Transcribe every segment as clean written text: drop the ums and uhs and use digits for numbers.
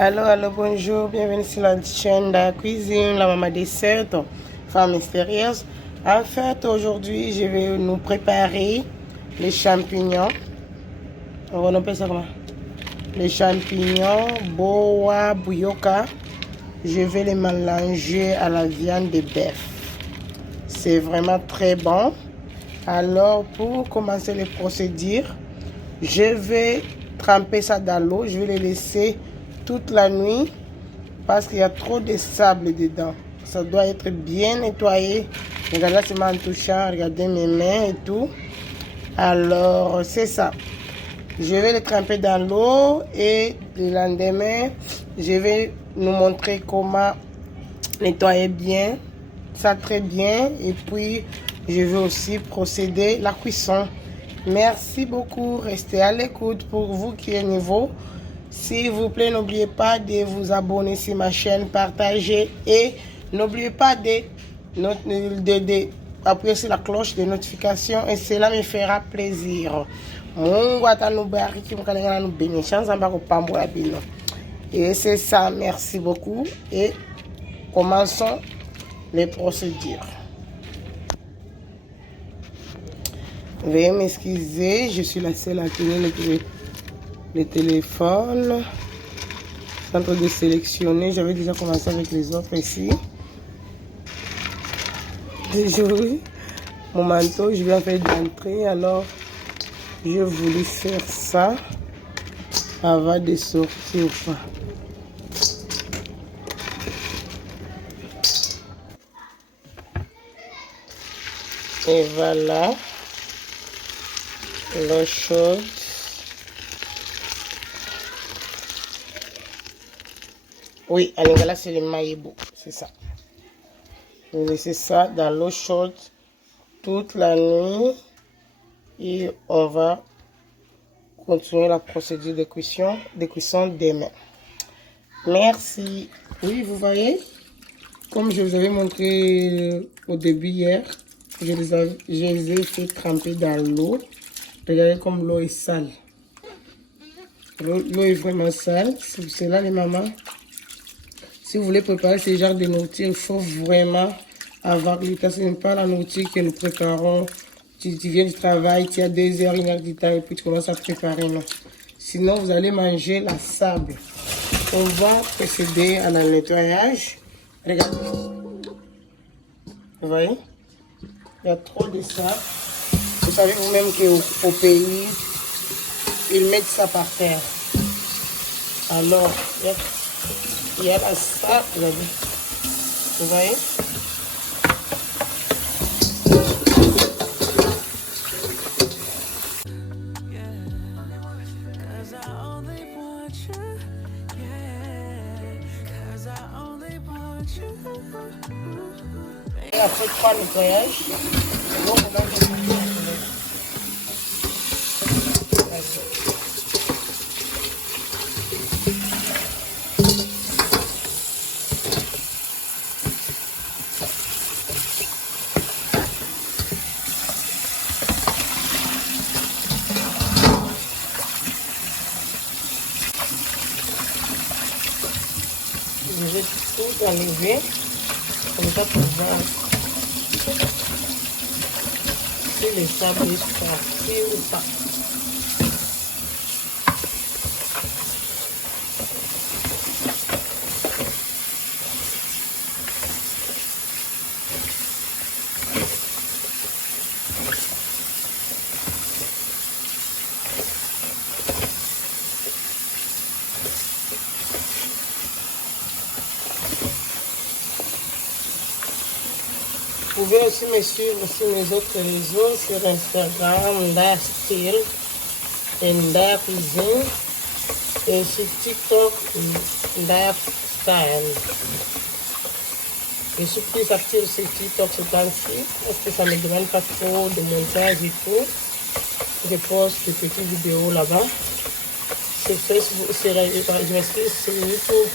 Allô, bonjour, bienvenue sur la chaîne de cuisine, la maman des 7, femme mystérieuse. En fait, aujourd'hui, je vais nous préparer les champignons. On appelle ça comment? Les champignons, boa, bouyoka. Je vais les mélanger à la viande de bœuf. C'est vraiment très bon. Alors, pour commencer les procédures, je vais tremper ça dans l'eau. Je vais les laisser toute la nuit parce qu'il y a trop de sable dedans. Ça doit être bien nettoyé. Regardez là, c'est en touchant. Regardez mes mains et tout. Alors, c'est ça. Je vais les tremper dans l'eau et le lendemain, je vais nous montrer comment nettoyer bien, ça très bien. Et puis, je vais aussi procéder à la cuisson. Merci beaucoup. Restez à l'écoute pour vous qui êtes nouveau. S'il vous plaît, n'oubliez pas de vous abonner sur ma chaîne, partager et n'oubliez pas d'appuyer sur la cloche de notification et cela me fera plaisir. Et c'est ça, merci beaucoup et commençons les procédures. Veuillez m'excuser, je suis la seule à tenir le téléphone. Je suis en train de sélectionner. J'avais déjà commencé avec les autres ici. Désolé. Mon manteau, je viens faire d'entrer. Alors, j'ai voulu faire ça avant de sortir ou pas. Et voilà. L'eau chaude. Oui, à l'ingala, c'est le maïbo, c'est ça. Vous laissez ça dans l'eau chaude toute la nuit et on va continuer la procédure de cuisson demain. Merci. Oui, vous voyez, comme je vous avais montré au début hier, je les ai fait tremper dans l'eau. Regardez comme l'eau est sale. L'eau est vraiment sale. C'est là les mamans. Si vous voulez préparer ce genre de nourriture, il faut vraiment avoir le temps. Ce n'est pas la nourriture que nous préparons. Tu viens du travail, tu as 2 heures, 1 heure du temps et puis tu commences à préparer. Non. Sinon, vous allez manger la sable. On va procéder à la nettoyage. Regardez. Vous voyez? Il y a trop de sable. Vous savez vous-même qu'au pays, ils mettent ça par terre. Alors, il y a la sable, vous voyez? Et après 3 nettoyages, on va je vais tout enlever, comme ça pour voir si le sable est parti ou pas. Vous pouvez aussi me suivre sur mes autres réseaux, sur Instagram, Ndaya Style et Ndaya Cuisine, et sur TikTok, Ndaya Style. Je suis plus active sur TikTok ce temps-ci, parce que ça ne me demande pas trop de montage et tout. Je poste des petites vidéos là-bas. Sur Facebook, je m'excuse sur YouTube.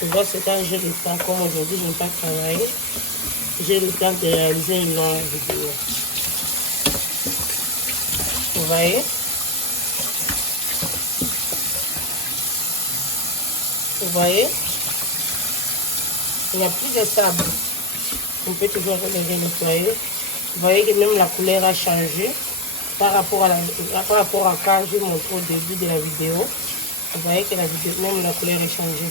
Souvent, c'est quand j'ai le temps, comme aujourd'hui, je n'ai pas travaillé. J'ai le temps de réaliser une longue vidéo. Vous voyez? Vous voyez, il n'y a plus de sable. On peut toujours les nettoyer. Vous voyez que même la couleur a changé par rapport à quand j'ai montré au début de la vidéo. Vous voyez que même la couleur est changée.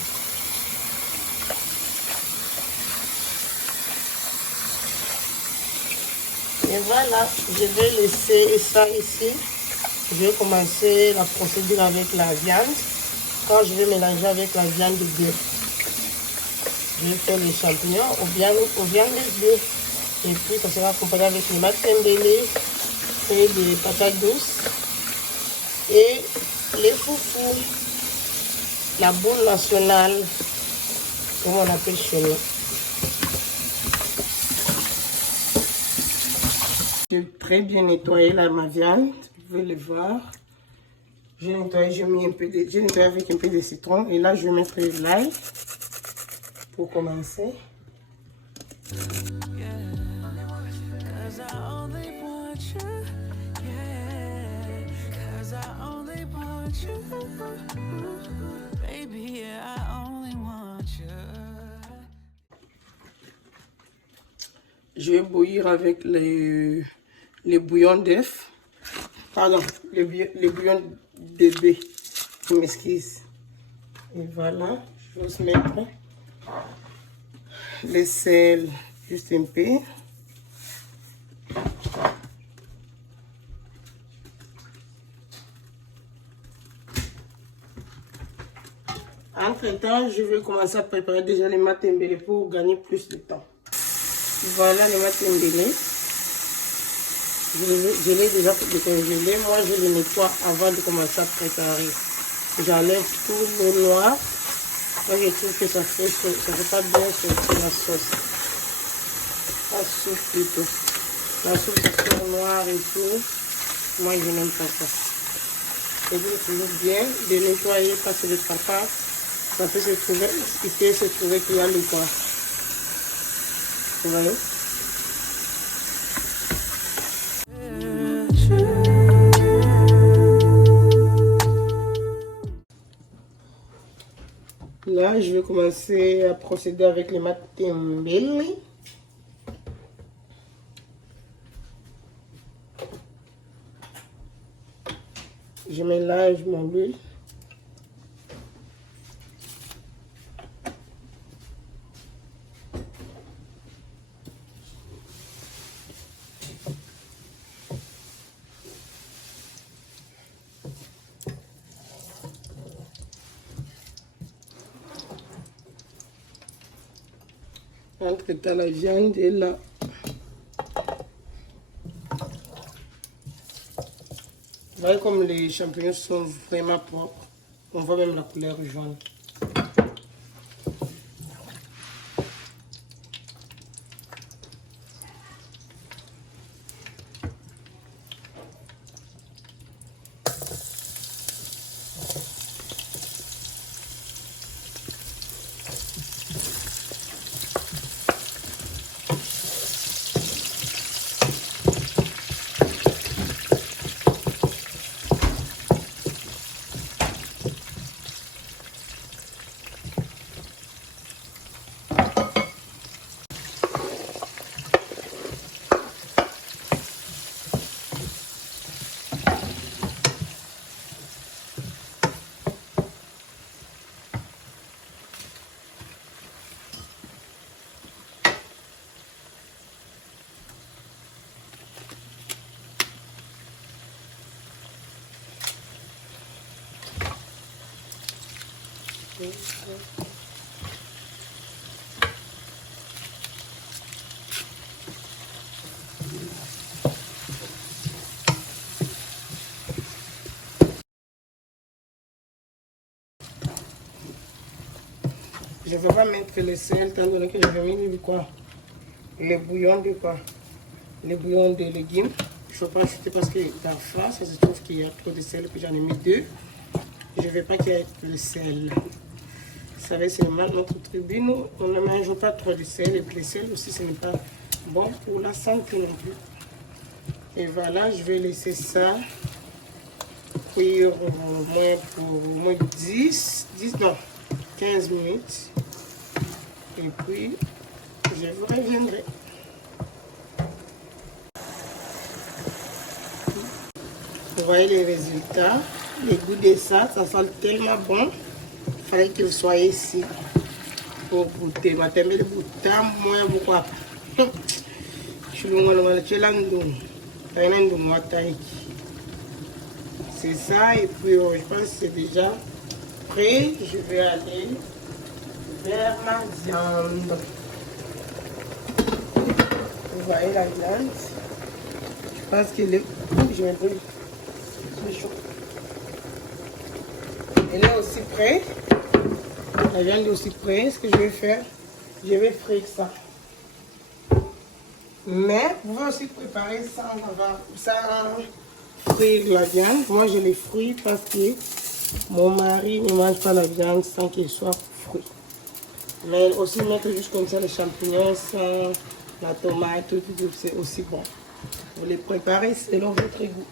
Et voilà, je vais laisser ça ici. Je vais commencer la procédure avec la viande. Quand je vais mélanger avec la viande de bœuf, je vais faire les champignons ou bien les bœufs. Et puis ça sera accompagné avec les matembele et des patates douces et les foufous, la boule nationale, comme on appelle chez nous. J'ai très bien nettoyé ma viande, vous pouvez le voir. J'ai nettoyé avec un peu de citron et là je vais mettre l'ail pour commencer. Je vais bouillir avec les bouillons d'œuf. Pardon, les bouillons de bœuf. Je m'excuse. Et voilà, je vais aussi mettre le sel juste un peu. Entre-temps, je vais commencer à préparer déjà les matembele pour gagner plus de temps. Voilà les matembele. Je l'ai déjà décongelé. Moi, je les nettoie avant de commencer à préparer. J'enlève tout le noir. Moi, je trouve que ça fait pas bien sortir la sauce. La soupe plutôt. La soupe, ça sort noir et tout. Moi, je n'aime pas ça. Et vous toujours bien de nettoyer parce que le papa, ça peut se trouver, qu'il y a le quoi. Vous voyez? Là, je vais commencer à procéder avec les matembele. Je mélange mon huile. Entre-temps, la viande est là. Vous voyez comme les champignons sont vraiment propres. On voit même la couleur jaune. Je ne vais pas mettre le sel, étant donné que je vais mettre quoi? Le bouillon de quoi? Le bouillon de légumes. Il ne faut pas ajouter parce que dans ça se trouve qu'il y a trop de sel, puis j'en ai mis 2. Je ne veux pas qu'il y ait le sel. Vous savez, c'est notre tribu, nous, on ne mange pas trop de sel. Et puis le sel aussi, ce n'est pas bon pour la santé non plus. Et voilà, je vais laisser ça cuire au moins pour au moins 10 non. 15 minutes. Et puis, je vous reviendrai. Vous voyez les résultats. Le goût de ça, ça sent tellement bon. Il fallait que vous soyez ici pour goûter. Je vais goûter moins beaucoup. C'est ça. Et puis, je pense que c'est déjà prêt. Je vais aller vers ma viande. Vous voyez la viande. Je pense qu'il est... Je vais brûler. C'est chaud. Elle est aussi prête. La viande est aussi prête. Ce que je vais faire, je vais frire ça. Mais vous pouvez aussi préparer ça frire la viande. Moi, je les fris parce que mon mari ne mange pas la viande sans qu'il soit frit. Mais aussi mettre juste comme ça les champignons, sans la tomate, tout, c'est aussi bon. Vous les préparez selon votre goût.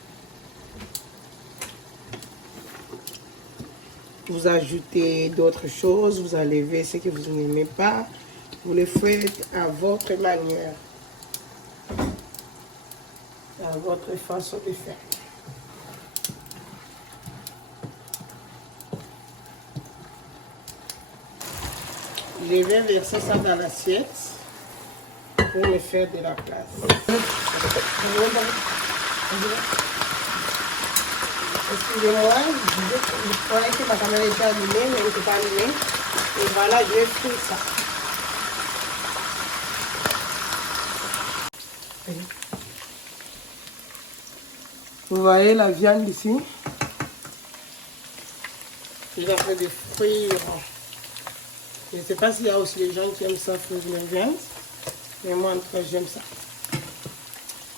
Vous ajoutez d'autres choses, vous enlevez ce que vous n'aimez pas. Vous le faites à votre manière. À votre façon de faire. Je vais verser ça dans l'assiette pour me faire de la place. Excusez-moi, je croyais que ma caméra était allumée, mais elle n'était pas allumée. Et voilà, je vais frire ça. Vous voyez la viande ici. Je vais faire de frire. Je ne sais pas s'il y a aussi des gens qui aiment ça, frire la viande. Mais moi, en tout cas, j'aime ça.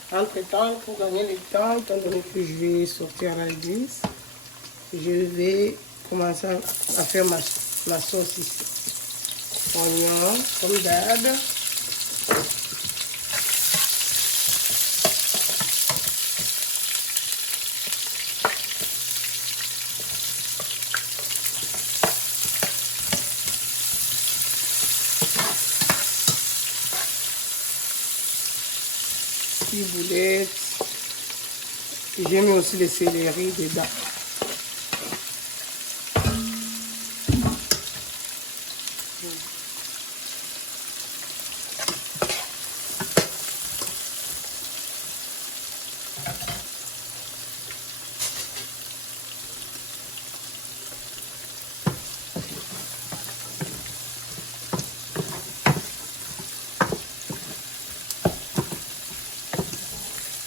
Entre-temps, pour gagner le temps, étant donné que je vais sortir à l'église, je vais commencer à faire ma sauce ici. Oignon, comme d'hab. Boulettes. J'ai mis aussi le céleri dedans.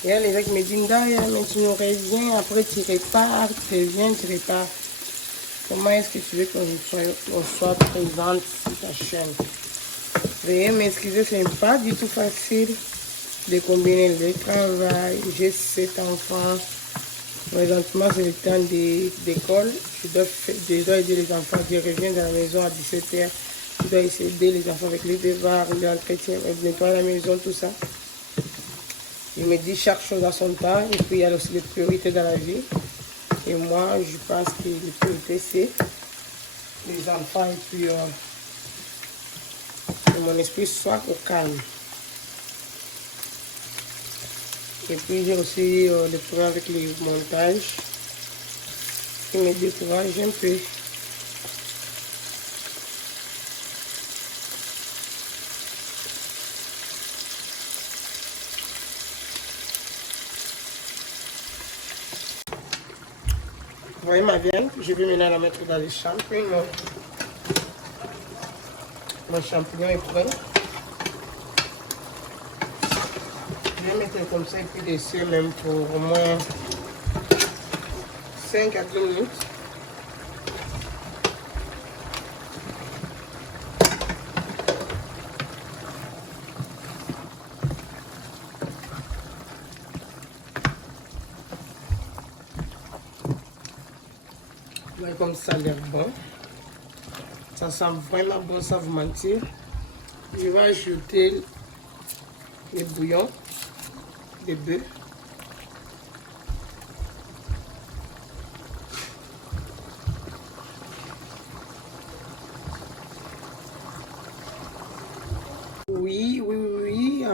Et les mecs me disent, mais tu nous reviens, après tu repars, tu reviens, tu repars. Comment est-ce que tu veux qu'on soit présente sur ta chaîne? Veuillez m'excuser, ce n'est pas du tout facile de combiner le travail. J'ai 7 enfants. Présentement, c'est le temps d'école. Je dois aider les enfants. Je reviens dans la maison à 17 h. Je dois essayer d'aider les enfants avec les devoirs, l'entretien, nettoyer la maison, tout ça. Il me dit chaque chose à son temps. Et puis, il y a aussi les priorités dans la vie. Et moi, je pense que les priorités, c'est les enfants et puis que mon esprit soit au calme. Et puis, j'ai aussi le problème avec les montages qui me décourage un peu. Vous voyez ma viande, je vais maintenant la mettre dans les champignons. Mon champignon est prêt. Je vais mettre comme ça et puis laisser même pour au moins 5 à 10 minutes. Ouais, comme ça a l'air bon. Ça sent vraiment bon, sans vous mentir. Je vais ajouter les bouillons de bœuf.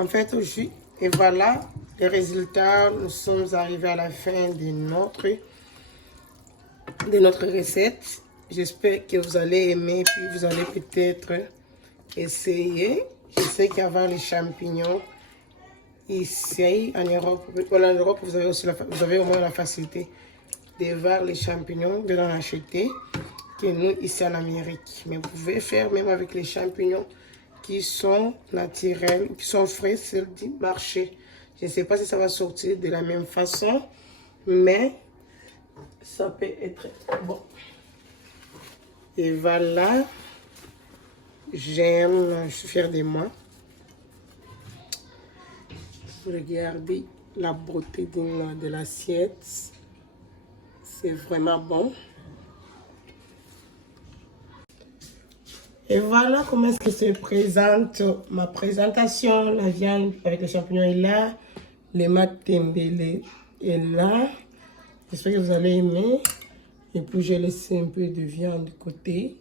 en fait, aujourd'hui, et voilà les résultats. Nous sommes arrivés à la fin de notre recette. J'espère que vous allez aimer, puis vous allez peut-être essayer. Je sais qu'avant les champignons, ici en Europe, voilà, en Europe, vous avez aussi vous avez au moins la facilité de voir les champignons, de l'en acheter, que nous ici en Amérique. Mais vous pouvez faire même avec les champignons qui sont naturels, qui sont frais sur le marché. Je ne sais pas si ça va sortir de la même façon, mais ça peut être bon. Et voilà, j'aime, je suis fière de moi. Regardez la beauté de l'assiette. C'est vraiment bon. Et voilà comment est-ce que se présente ma présentation. La viande avec les champignons est là. Le matembele est là. J'espère que vous allez aimer. Et puis j'ai laissé un peu de viande de côté.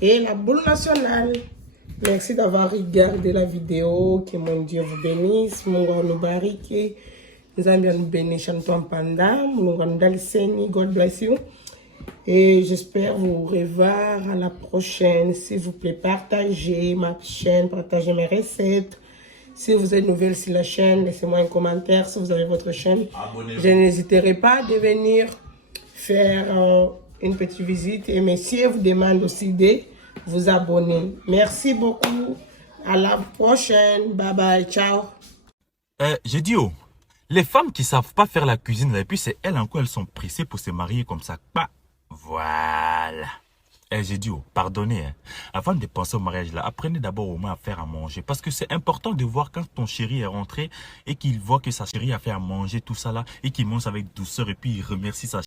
Et la boule nationale. Merci d'avoir regardé la vidéo. Que mon Dieu vous bénisse. Mon God nous barike. Zambia nous bénisse. Chanton Panda. God bless you. Et j'espère vous revoir à la prochaine. S'il vous plaît, partagez ma chaîne, partagez mes recettes. Si vous êtes nouvelle sur la chaîne, laissez-moi un commentaire si vous avez votre chaîne. Je n'hésiterai pas de venir faire une petite visite. Et messieurs, vous demande aussi de vous abonner. Merci beaucoup. À la prochaine. Bye bye. Ciao. J'ai dit, oh, les femmes qui ne savent pas faire la cuisine, et puis c'est elles encore, elles sont pressées pour se marier comme ça. Bah, voilà. J'ai dit, oh, pardonnez, hein. Avant de penser au mariage là, apprenez d'abord au moins à faire à manger. Parce que c'est important de voir quand ton chéri est rentré et qu'il voit que sa chérie a fait à manger tout ça là et qu'il mange avec douceur et puis il remercie sa